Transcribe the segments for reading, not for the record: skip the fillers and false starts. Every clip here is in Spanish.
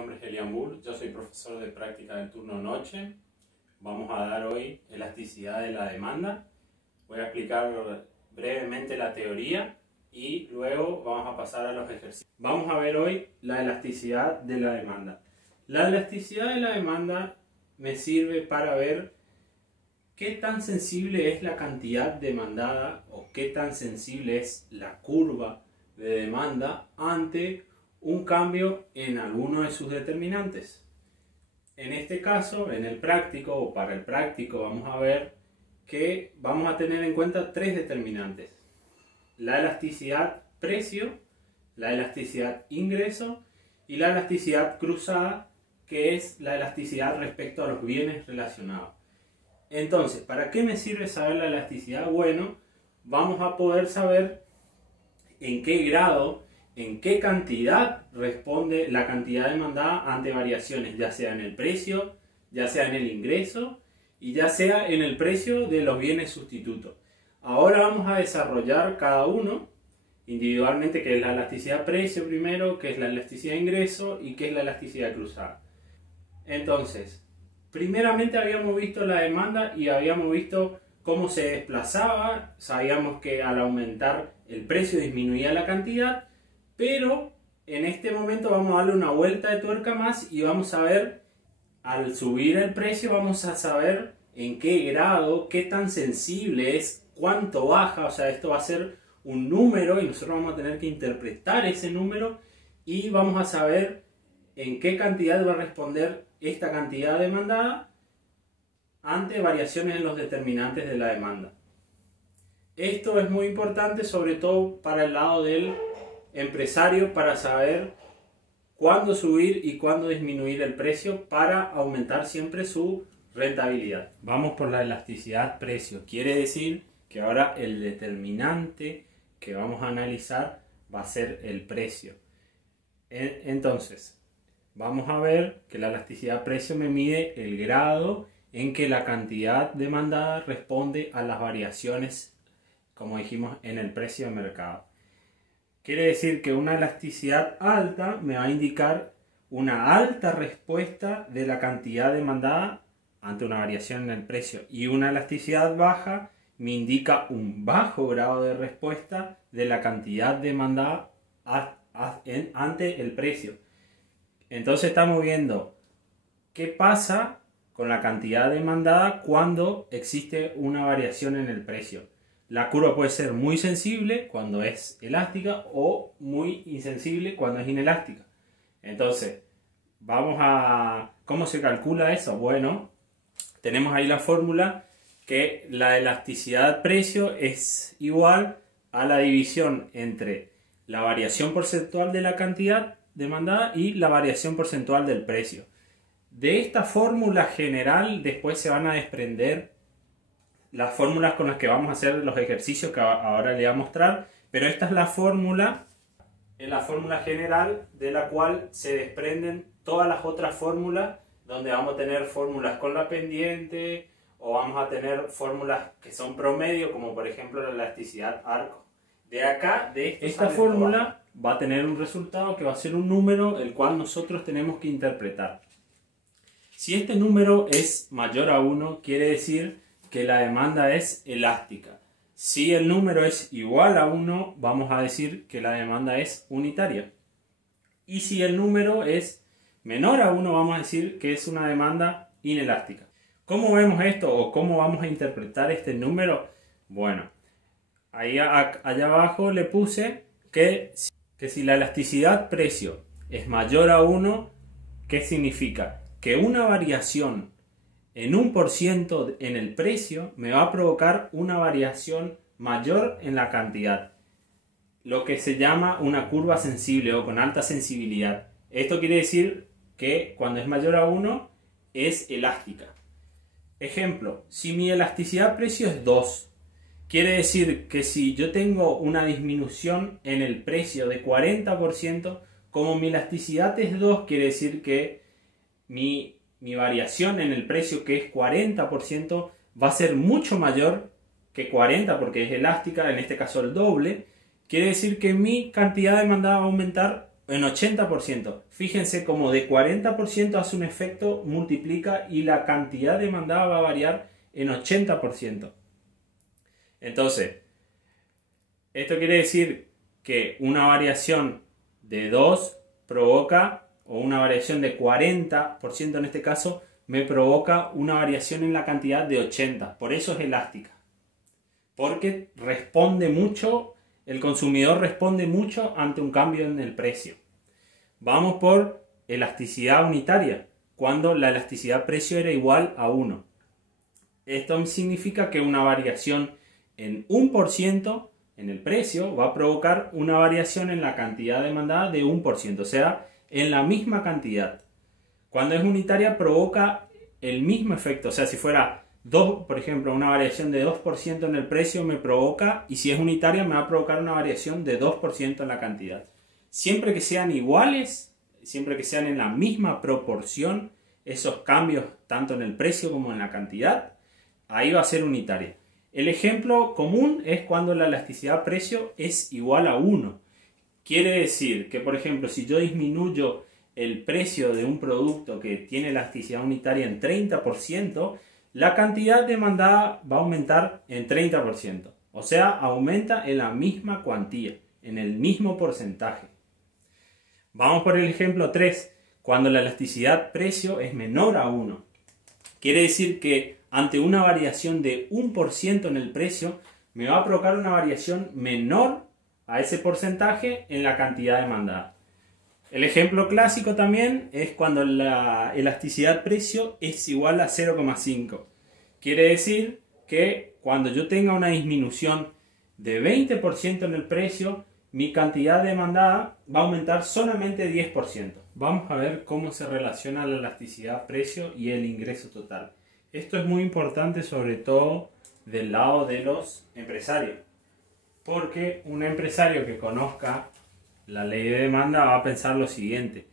nombre es Elian Bull, yo soy profesor de práctica del turno noche. Vamos a dar hoy elasticidad de la demanda. Voy a explicar brevemente la teoría y luego vamos a pasar a los ejercicios. Vamos a ver hoy la elasticidad de la demanda. La elasticidad de la demanda me sirve para ver qué tan sensible es la cantidad demandada o qué tan sensible es la curva de demanda ante un cambio en alguno de sus determinantes. En este caso, en el práctico o para el práctico, vamos a ver que vamos a tener en cuenta tres determinantes: la elasticidad precio, la elasticidad ingreso y la elasticidad cruzada, que es la elasticidad respecto a los bienes relacionados. Entonces, ¿para qué me sirve saber la elasticidad? Bueno, vamos a poder saber en qué grado, en qué cantidad responde la cantidad demandada ante variaciones, ya sea en el precio, ya sea en el ingreso y ya sea en el precio de los bienes sustitutos. Ahora vamos a desarrollar cada uno individualmente, que es la elasticidad precio primero, que es la elasticidad ingreso y que es la elasticidad cruzada. Entonces, primeramente habíamos visto la demanda y habíamos visto cómo se desplazaba. Sabíamos que al aumentar el precio disminuía la cantidad, pero en este momento vamos a darle una vuelta de tuerca más y vamos a ver, al subir el precio vamos a saber en qué grado, qué tan sensible es, cuánto baja. O sea, esto va a ser un número y nosotros vamos a tener que interpretar ese número y vamos a saber en qué cantidad va a responder esta cantidad demandada ante variaciones en los determinantes de la demanda. Esto es muy importante, sobre todo para el lado del empresario, para saber cuándo subir y cuándo disminuir el precio para aumentar siempre su rentabilidad. Vamos por la elasticidad precio. Quiere decir que ahora el determinante que vamos a analizar va a ser el precio. Entonces, vamos a ver que la elasticidad precio me mide el grado en que la cantidad demandada responde a las variaciones, como dijimos, en el precio de mercado. Quiere decir que una elasticidad alta me va a indicar una alta respuesta de la cantidad demandada ante una variación en el precio, y una elasticidad baja me indica un bajo grado de respuesta de la cantidad demandada ante el precio. Entonces estamos viendo qué pasa con la cantidad demandada cuando existe una variación en el precio. La curva puede ser muy sensible cuando es elástica o muy insensible cuando es inelástica. Entonces, vamos a... ¿cómo se calcula eso? Bueno, tenemos ahí la fórmula, que la elasticidad precio es igual a la división entre la variación porcentual de la cantidad demandada y la variación porcentual del precio. De esta fórmula general después se van a desprender las fórmulas con las que vamos a hacer los ejercicios que ahora les voy a mostrar, pero esta es la fórmula general de la cual se desprenden todas las otras fórmulas, donde vamos a tener fórmulas con la pendiente o vamos a tener fórmulas que son promedio, como por ejemplo la elasticidad arco. De acá, de esta fórmula va a tener un resultado que va a ser un número el cual nosotros tenemos que interpretar. Si este número es mayor a 1, quiere decir que la demanda es elástica. Si el número es igual a 1, vamos a decir que la demanda es unitaria. Y si el número es menor a 1, vamos a decir que es una demanda inelástica. ¿Cómo vemos esto o cómo vamos a interpretar este número? Bueno, ahí allá abajo le puse que si la elasticidad precio es mayor a 1, ¿qué significa? Que una variación en 1% en el precio me va a provocar una variación mayor en la cantidad, lo que se llama una curva sensible o con alta sensibilidad. Esto quiere decir que cuando es mayor a 1 es elástica. Ejemplo, si mi elasticidad precio es 2, quiere decir que si yo tengo una disminución en el precio de 40%, como mi elasticidad es 2, quiere decir que mi variación en el precio, que es 40%, va a ser mucho mayor que 40 porque es elástica, en este caso el doble. Quiere decir que mi cantidad demandada va a aumentar en 80%. Fíjense como de 40% hace un efecto, multiplica y la cantidad demandada va a variar en 80%. Entonces, esto quiere decir que una variación de 2 provoca, o una variación de 40% en este caso, me provoca una variación en la cantidad de 80. Por eso es elástica. Porque responde mucho, el consumidor responde mucho ante un cambio en el precio. Vamos por elasticidad unitaria, cuando la elasticidad precio era igual a 1. Esto significa que una variación en 1% en el precio va a provocar una variación en la cantidad demandada de 1%, o sea, en la misma cantidad. Cuando es unitaria provoca el mismo efecto, o sea, si fuera 2, por ejemplo, una variación de 2% en el precio me provoca, y si es unitaria me va a provocar una variación de 2% en la cantidad. Siempre que sean iguales, siempre que sean en la misma proporción, esos cambios tanto en el precio como en la cantidad, ahí va a ser unitaria. El ejemplo común es cuando la elasticidad precio es igual a 1. Quiere decir que, por ejemplo, si yo disminuyo el precio de un producto que tiene elasticidad unitaria en 30%, la cantidad demandada va a aumentar en 30%. O sea, aumenta en la misma cuantía, en el mismo porcentaje. Vamos por el ejemplo 3. Cuando la elasticidad precio es menor a 1. Quiere decir que ante una variación de 1% en el precio, me va a provocar una variación menor a ese porcentaje en la cantidad demandada. El ejemplo clásico también es cuando la elasticidad precio es igual a 0,5. Quiere decir que cuando yo tenga una disminución de 20% en el precio, mi cantidad demandada va a aumentar solamente 10%. Vamos a ver cómo se relaciona la elasticidad precio y el ingreso total. Esto es muy importante, sobre todo del lado de los empresarios, porque un empresario que conozca la ley de demanda va a pensar lo siguiente: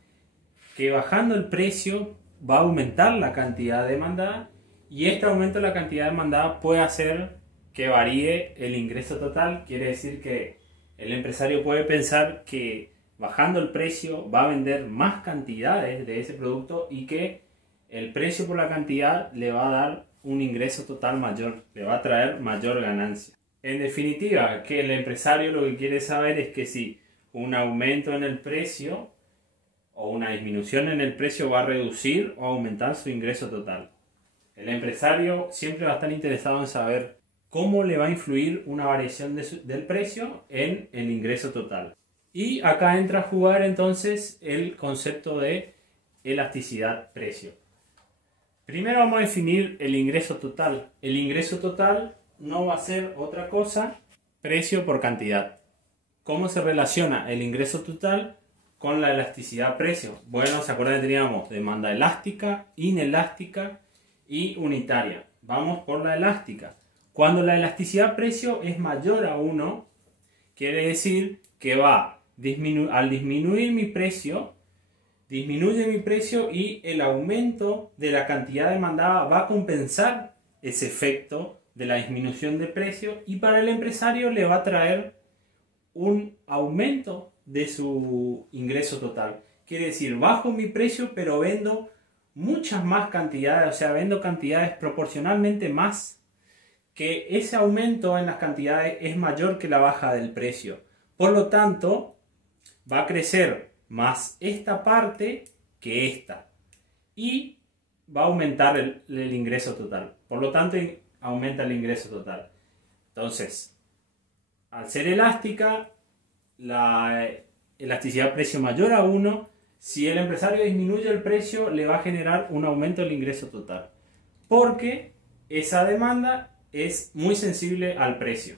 que bajando el precio va a aumentar la cantidad demandada, y este aumento de la cantidad demandada puede hacer que varíe el ingreso total. Quiere decir que el empresario puede pensar que bajando el precio va a vender más cantidades de ese producto y que el precio por la cantidad le va a dar un ingreso total mayor, le va a traer mayor ganancia. En definitiva, que el empresario lo que quiere saber es que si un aumento en el precio o una disminución en el precio va a reducir o aumentar su ingreso total. El empresario siempre va a estar interesado en saber cómo le va a influir una variación del precio en el ingreso total. Y acá entra a jugar entonces el concepto de elasticidad precio. Primero vamos a definir el ingreso total. El ingreso total no va a ser otra cosa, precio por cantidad. ¿Cómo se relaciona el ingreso total con la elasticidad precio? Bueno, ¿se acuerdan que teníamos demanda elástica, inelástica y unitaria? Vamos por la elástica. Cuando la elasticidad precio es mayor a 1, quiere decir que va al disminuir mi precio, disminuye mi precio y el aumento de la cantidad demandada va a compensar ese efecto de la disminución de precio, y para el empresario le va a traer un aumento de su ingreso total. Quiere decir, bajo mi precio pero vendo muchas más cantidades, o sea, vendo cantidades proporcionalmente más, que ese aumento en las cantidades es mayor que la baja del precio. Por lo tanto, va a crecer más esta parte que esta, y va a aumentar el ingreso total. Por lo tanto, aumenta el ingreso total. Entonces, al ser elástica, la elasticidad precio mayor a 1, si el empresario disminuye el precio, le va a generar un aumento del ingreso total, porque esa demanda es muy sensible al precio.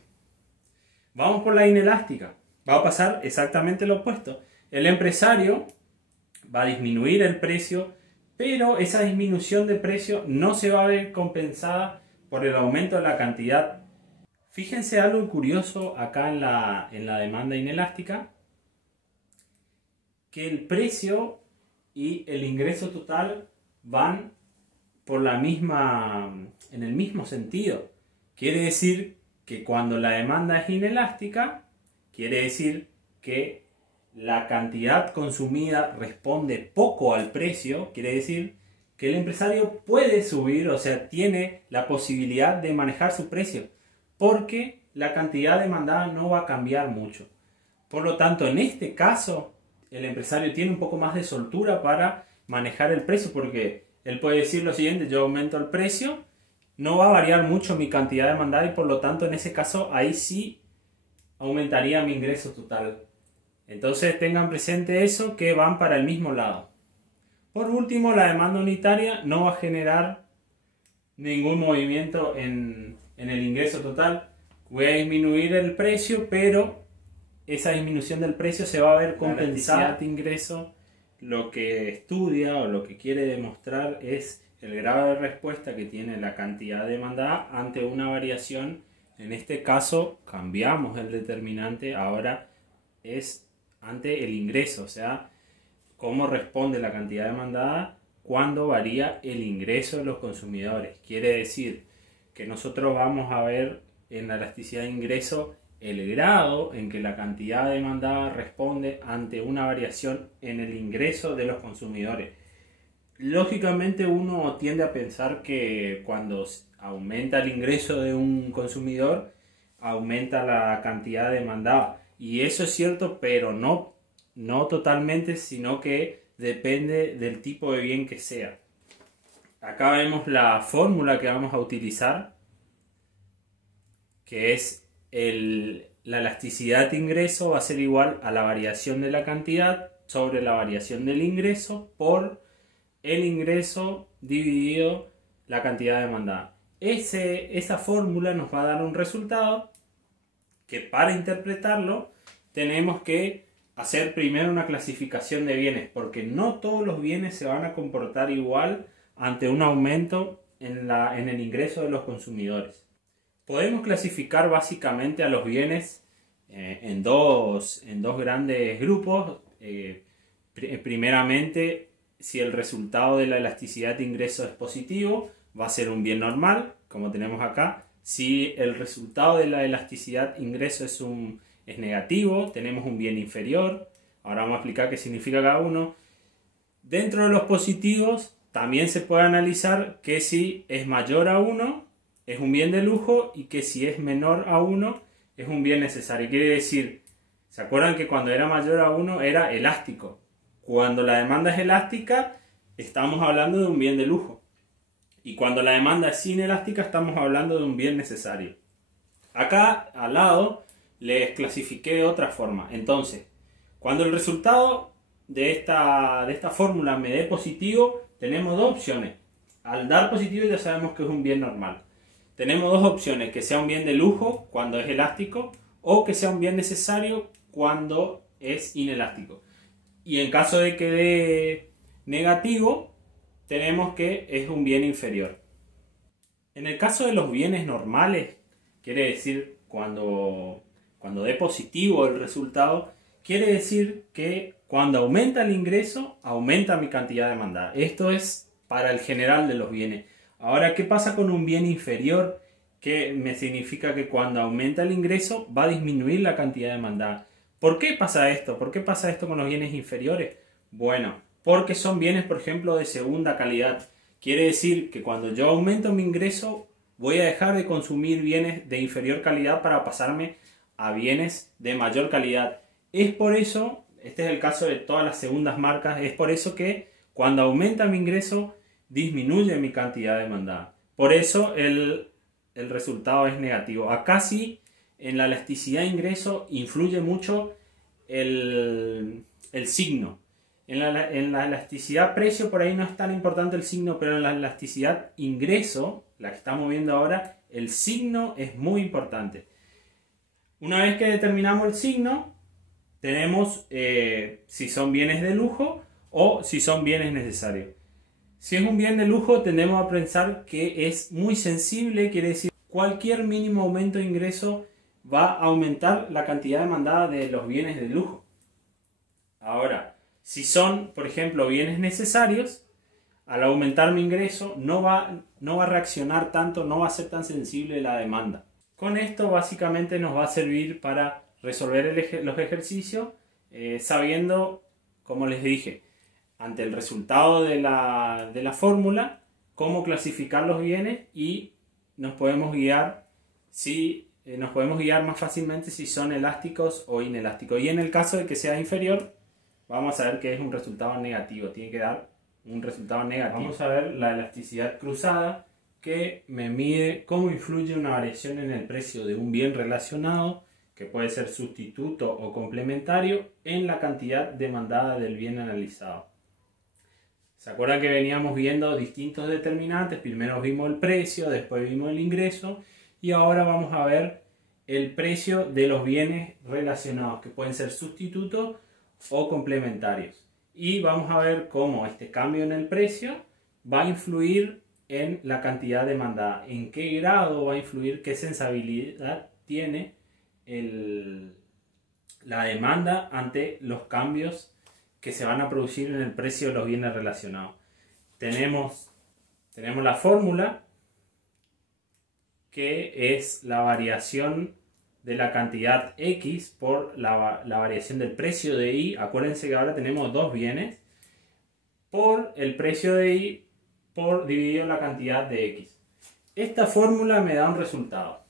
Vamos por la inelástica. Va a pasar exactamente lo opuesto. El empresario va a disminuir el precio, pero esa disminución de precio no se va a ver compensada por el aumento de la cantidad. Fíjense algo curioso acá en la demanda inelástica, que el precio y el ingreso total van por en el mismo sentido. Quiere decir que cuando la demanda es inelástica, quiere decir que la cantidad consumida responde poco al precio, quiere decir que el empresario puede subir, o sea, tiene la posibilidad de manejar su precio, porque la cantidad demandada no va a cambiar mucho. Por lo tanto, en este caso, el empresario tiene un poco más de soltura para manejar el precio, porque él puede decir lo siguiente: yo aumento el precio, no va a variar mucho mi cantidad demandada y por lo tanto en ese caso ahí sí aumentaría mi ingreso total. Entonces tengan presente eso, que van para el mismo lado. Por último, la demanda unitaria no va a generar ningún movimiento en el ingreso total. Voy a disminuir el precio, pero esa disminución del precio se va a ver compensada de ingreso. Lo que estudia o lo que quiere demostrar es el grado de respuesta que tiene la cantidad demandada ante una variación. En este caso cambiamos el determinante, ahora es ante el ingreso, o sea, cómo responde la cantidad demandada cuando varía el ingreso de los consumidores. Quiere decir que nosotros vamos a ver en la elasticidad de ingreso el grado en que la cantidad demandada responde ante una variación en el ingreso de los consumidores. Lógicamente uno tiende a pensar que cuando aumenta el ingreso de un consumidor, aumenta la cantidad demandada. Y eso es cierto, pero no totalmente, sino que depende del tipo de bien que sea. Acá vemos la fórmula que vamos a utilizar, que es la elasticidad de ingreso va a ser igual a la variación de la cantidad sobre la variación del ingreso por el ingreso dividido la cantidad demandada. Esa fórmula nos va a dar un resultado que, para interpretarlo, tenemos que hacer primero una clasificación de bienes, porque no todos los bienes se van a comportar igual ante un aumento en el ingreso de los consumidores. Podemos clasificar básicamente a los bienes en dos grandes grupos. Primeramente, si el resultado de la elasticidad de ingreso es positivo, va a ser un bien normal, como tenemos acá. Si el resultado de la elasticidad de ingreso es negativo, tenemos un bien inferior. Ahora vamos a explicar qué significa cada uno. Dentro de los positivos también se puede analizar que si es mayor a 1 es un bien de lujo y que si es menor a 1 es un bien necesario. Quiere decir, ¿se acuerdan que cuando era mayor a 1 era elástico? Cuando la demanda es elástica estamos hablando de un bien de lujo. Y cuando la demanda es inelástica estamos hablando de un bien necesario. Acá al lado les clasifiqué de otra forma. Entonces, cuando el resultado de esta fórmula me dé positivo, tenemos dos opciones. Al dar positivo ya sabemos que es un bien normal. Tenemos dos opciones: que sea un bien de lujo cuando es elástico o que sea un bien necesario cuando es inelástico. Y en caso de que dé negativo, tenemos que es un bien inferior. En el caso de los bienes normales, quiere decir cuando dé positivo el resultado, quiere decir que cuando aumenta el ingreso, aumenta mi cantidad demandada. Esto es para el general de los bienes. Ahora, ¿qué pasa con un bien inferior? Que me significa que cuando aumenta el ingreso va a disminuir la cantidad demandada. ¿Por qué pasa esto? ¿Por qué pasa esto con los bienes inferiores? Bueno, porque son bienes, por ejemplo, de segunda calidad. Quiere decir que cuando yo aumento mi ingreso, voy a dejar de consumir bienes de inferior calidad para pasarme a bienes de mayor calidad. Es por eso, este es el caso de todas las segundas marcas, es por eso que cuando aumenta mi ingreso, disminuye mi cantidad demandada. Por eso el resultado es negativo. Acá sí, en la elasticidad de ingreso influye mucho el signo. En la elasticidad precio por ahí no es tan importante el signo, pero en la elasticidad ingreso, la que estamos viendo ahora, el signo es muy importante. Una vez que determinamos el signo, tenemos si son bienes de lujo o si son bienes necesarios. Si es un bien de lujo, tendemos a pensar que es muy sensible, quiere decir cualquier mínimo aumento de ingreso va a aumentar la cantidad demandada de los bienes de lujo. Ahora, si son, por ejemplo, bienes necesarios, al aumentar mi ingreso no va a reaccionar tanto, no va a ser tan sensible la demanda. Con esto básicamente nos va a servir para resolver los ejercicios sabiendo, como les dije, ante el resultado de la fórmula, cómo clasificar los bienes y nos podemos guiar más fácilmente si son elásticos o inelásticos. Y en el caso de que sea inferior, vamos a ver que es un resultado negativo, tiene que dar un resultado negativo. Vamos a ver la elasticidad cruzada, que me mide cómo influye una variación en el precio de un bien relacionado, que puede ser sustituto o complementario, en la cantidad demandada del bien analizado. ¿Se acuerdan que veníamos viendo distintos determinantes? Primero vimos el precio, después vimos el ingreso y ahora vamos a ver el precio de los bienes relacionados, que pueden ser sustitutos o complementarios. Y vamos a ver cómo este cambio en el precio va a influir en la cantidad demandada, en qué grado va a influir, qué sensibilidad tiene la demanda ante los cambios que se van a producir en el precio de los bienes relacionados. Tenemos la fórmula, que es la variación de la cantidad X por la variación del precio de Y. Acuérdense que ahora tenemos dos bienes por el precio de Y por dividido la cantidad de X. Esta fórmula me da un resultado.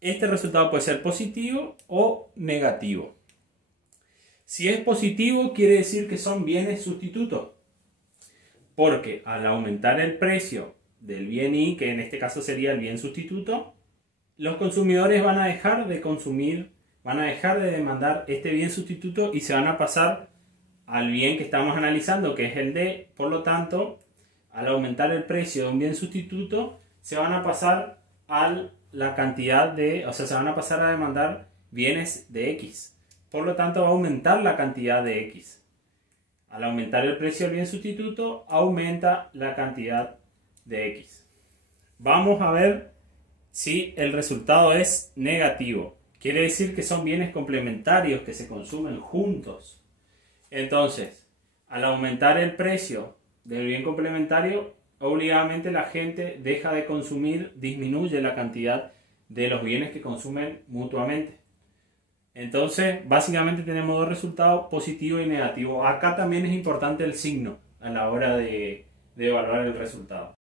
Este resultado puede ser positivo o negativo. Si es positivo, quiere decir que son bienes sustitutos, porque al aumentar el precio del bien Y, que en este caso sería el bien sustituto, los consumidores van a dejar de consumir, van a dejar de demandar este bien sustituto y se van a pasar al bien que estamos analizando, que es el D. Por lo tanto, al aumentar el precio de un bien sustituto, se van a pasar a la cantidad de, o sea, se van a pasar a demandar bienes de X. Por lo tanto, va a aumentar la cantidad de X. Al aumentar el precio del bien sustituto, aumenta la cantidad de X. Vamos a ver si el resultado es negativo. Quiere decir que son bienes complementarios que se consumen juntos. Entonces, al aumentar el precio del bien complementario, obligadamente la gente deja de consumir, disminuye la cantidad de los bienes que consumen mutuamente. Entonces, básicamente tenemos dos resultados, positivo y negativo. Acá también es importante el signo a la hora de evaluar el resultado.